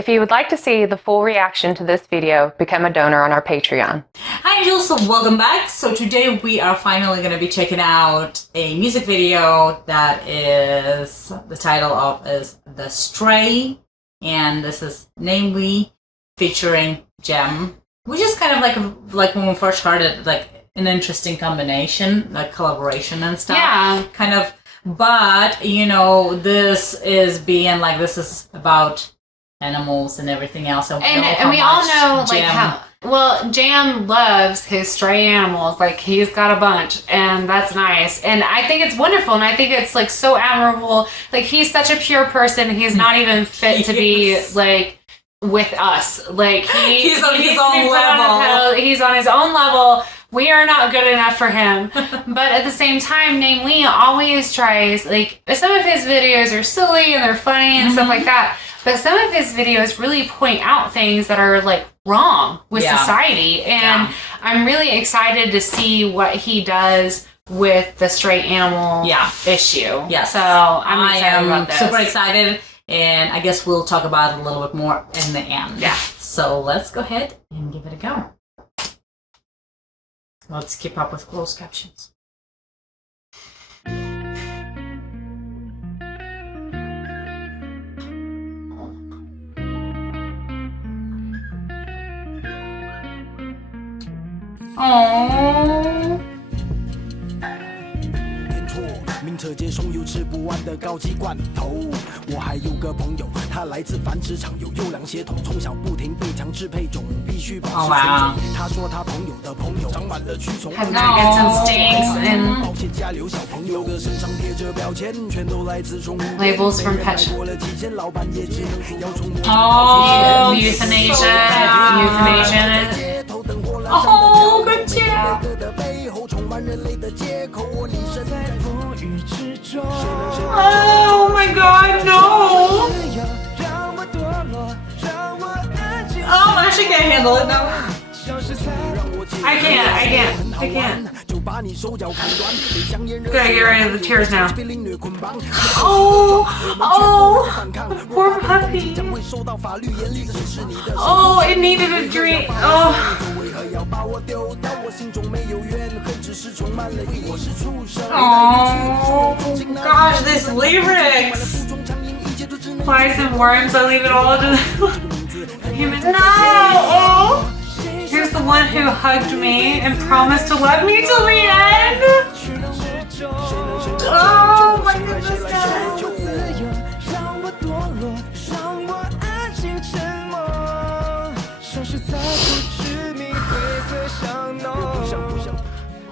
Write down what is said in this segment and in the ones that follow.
If you would like to see the full reaction to this video, become a donor on our Patreon. Hi Angels, so welcome back. So today we are finally going to be checking out a music video that is, the title of is The Stray, and this is Namewee featuring Jam, which is kind of like when we first heard it, like an interesting combination, like collaboration and stuff. Yeah. Kind of, but you know, this is about animals and everything else, and we all know like Jam, Jam loves his stray animals. Like he's got a bunch, and that's nice. And I think it's wonderful, and I think it's like so admirable. Like he's such a pure person. He's not even fit to be like with us. Like he's on his own level. He's on his own level. We are not good enough for him. But at the same time, Namewee always tries, like, some of his videos are silly and they're funny and stuff like that. But some of his videos really point out things that are, like, wrong with society. And I'm really excited to see what he does with the stray animal issue. Yeah. So I'm excited about this. Super excited. And I guess we'll talk about it a little bit more in the end. Yeah. So let's go ahead and give it a go. Let's keep up with closed captions. Oh. 名车接送有吃不完的高级罐头。我还有个朋友，他来自繁殖场，有优良血统，从小不停被强制配种，必须保持纯种。他说他朋友的朋友长满了蛆虫。Has nuggets and steaks and 抱歉家里有小朋友的身上贴着标签，全都来自宠物。 labels from pet shop. 过了几千，老板也只能说要宠物。Euthanasia. Oh, good job. Oh my god, no! Oh, I actually can't handle it now. I can't. Gotta get rid of the tears now. Oh, poor puppy. Oh, it needed a drink. Oh. Oh, gosh, this lyrics. Flies and worms, I leave it all to the human. No! Oh. Here's the one who hugged me and promised to love me till the end. Oh my goodness, guys.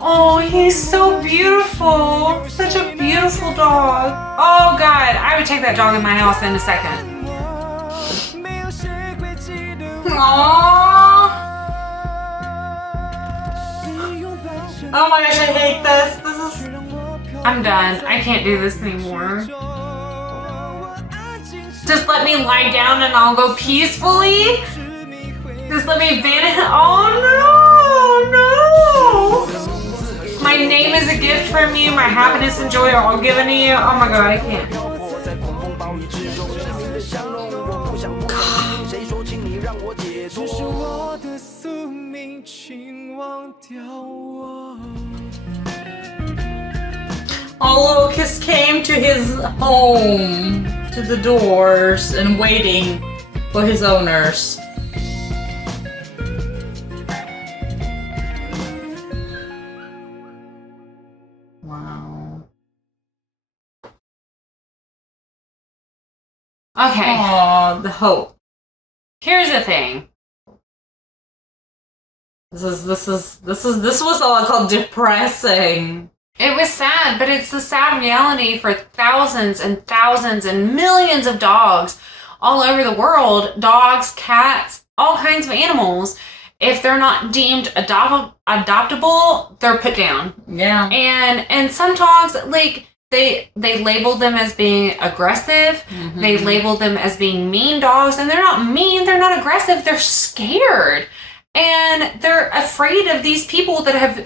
Oh, he's so beautiful. Such a beautiful dog. Oh God, I would take that dog in my house in a second. Aww. Oh my gosh, I hate this. I'm done. I can't do this anymore. Just let me lie down and I'll go peacefully. Just let me vanish. Oh no, no. My name is a gift from you. My happiness and joy are all given to you. Oh my God, I can't. All Lucas came to his home, to the doors, and waiting for his owners. Wow. Okay. Oh, the hope. Here's the thing. This was all called depressing. It was sad, but it's the sad reality for thousands and thousands and millions of dogs all over the world. Dogs, cats, all kinds of animals. If they're not deemed adoptable, they're put down. Yeah. And some dogs, like, they label them as being aggressive. Mm-hmm. They label them as being mean dogs, and they're not mean, they're not aggressive, they're scared. And they're afraid of these people that have,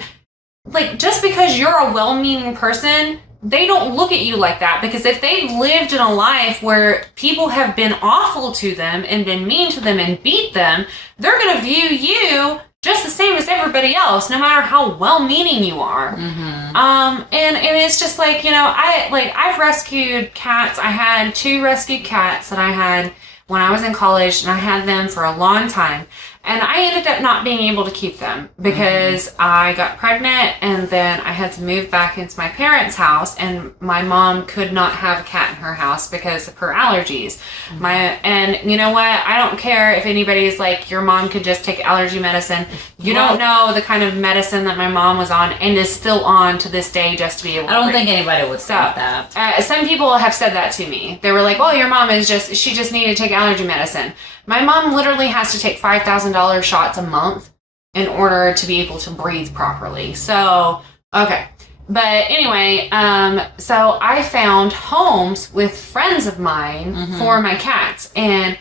like, just because you're a well-meaning person they don't look at you like that, because if they've lived in a life where people have been awful to them and been mean to them and beat them, they're going to view you just the same as everybody else, no matter how well-meaning you are. And it's just like, you know, I've rescued cats. I had 2 rescued cats that I had when I was in college, and I had them for a long time. And I ended up not being able to keep them because I got pregnant, and then I had to move back into my parents' house, and my mom could not have a cat in her house because of her allergies. And you know what? I don't care if anybody is like, your mom could just take allergy medicine. You don't know the kind of medicine that my mom was on and is still on to this day just to be able to I don't think anybody would say that. Some people have said that to me. They were like, oh, your mom she just needed to take allergy medicine. My mom literally has to take $5,000 shots a month in order to be able to breathe properly. So, okay. But anyway, so I found homes with friends of mine for my cats. And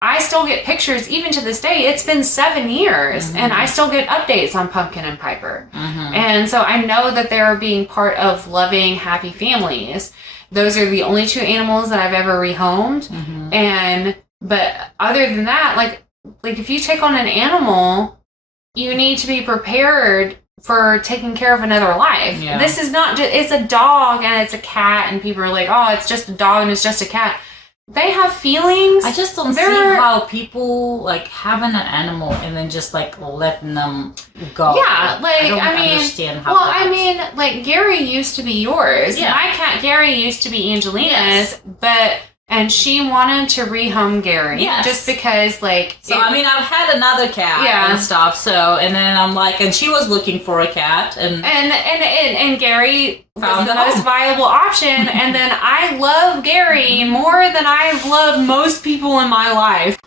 I still get pictures, even to this day. It's been 7 years, and I still get updates on Pumpkin and Piper. And so I know that they're being part of loving, happy families. Those are the only 2 animals that I've ever rehomed. But other than that, like if you take on an animal, you need to be prepared for taking care of another life. Yeah. This is not just, it's a dog and it's a cat, and people are like, oh, it's just a dog and it's just a cat. They have feelings. I just don't see how people like having an animal and then just like letting them go. Yeah, like I mean, understand how I mean, like Gary used to be yours. Yeah. My cat Gary used to be Angelina's, and she wanted to rehome Gary. Yes. Just because, like... So, I mean, I've had another cat and stuff, so... And then I'm like... And she was looking for a cat, and Gary was the most viable option, and then I love Gary more than I've loved most people in my life.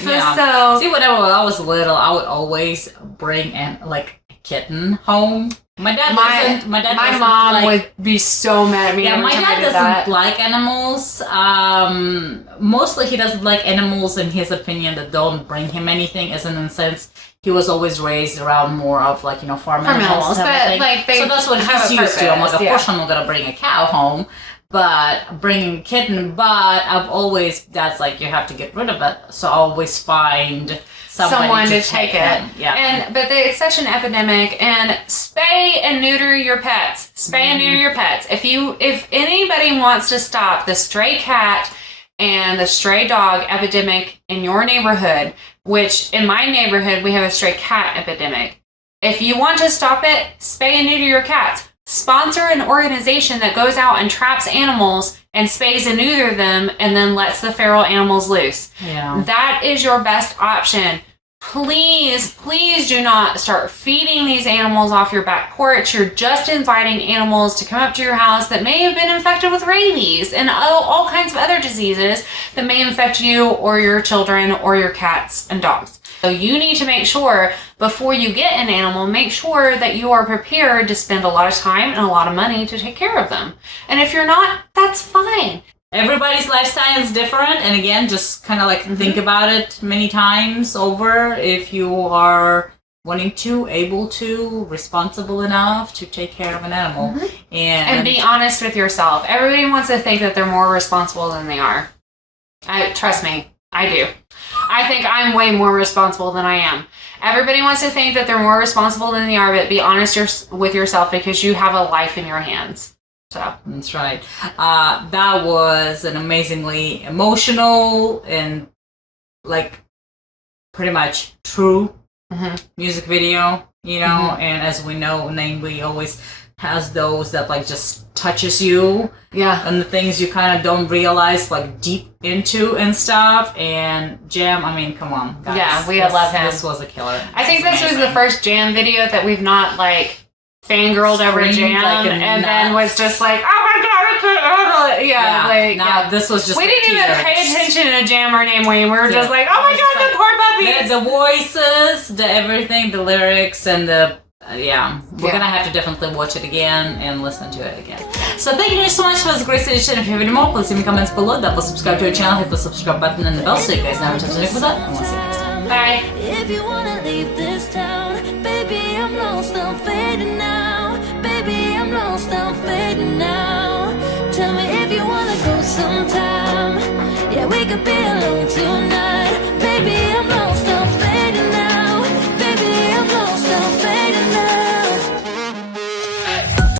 Yeah. So... See, whenever I was little, I would always bring like a kitten home. My mom would be so mad at me. Yeah, my dad doesn't like animals. Mostly he doesn't like animals, in his opinion, that don't bring him anything, as in the sense he was always raised around more of like, you know, farm animals. So that's what he's used to. I'm like, of course I'm not gonna bring a cow home, but bringing a kitten, but that's like, you have to get rid of it. So I always find someone to take it. Yeah. But it's such an epidemic. And spay and neuter your pets. Spay and neuter your pets. If anybody wants to stop the stray cat and the stray dog epidemic in your neighborhood, which in my neighborhood we have a stray cat epidemic. If you want to stop it, spay and neuter your cats. Sponsor an organization that goes out and traps animals and spays and neuter them and then lets the feral animals loose. Yeah. That is your best option. Please, please do not start feeding these animals off your back porch. You're just inviting animals to come up to your house that may have been infected with rabies and all kinds of other diseases that may infect you or your children or your cats and dogs. So you need to make sure, before you get an animal, make sure that you are prepared to spend a lot of time and a lot of money to take care of them. And if you're not, that's fine. Everybody's lifestyle is different, and again, just kind of like think about it many times over if you are able to, responsible enough to take care of an animal. And be honest with yourself. Everybody wants to think that they're more responsible than they are. Trust me, I do. I think I'm way more responsible than I am. Everybody wants to think that they're more responsible than they are, but be honest with yourself, because you have a life in your hands. So that's right. That was an amazingly emotional and like pretty much true music video, you know. And as we know, Namewee always has those that like just touches you, and the things you kind of don't realize like deep into and stuff. And Jam, I mean, come on, guys. We love him. This was a killer. I think this was the first Jam video that we've not like fangirled over Jam, like, and then was just like, oh my god, I couldn't handle it. This was just. We didn't even pay attention to Jam or Namewee. We were just like, oh my god, the poor puppies. The voices, the everything, the lyrics, and the. We're gonna have to definitely watch it again and listen to it again. So thank you so much for this great suggestion. If you have any more, please leave me comments below. Double subscribe to our channel, hit the subscribe button and the bell so you guys never touch anything with that. And we'll see you next time. Bye. If you wanna leave this town, baby, I'm lost, I'm fading now. some time. Yeah, we could be alone tonight. Baby, I'm lost, I'm fading now. Baby, I'm lost, I'm fading now.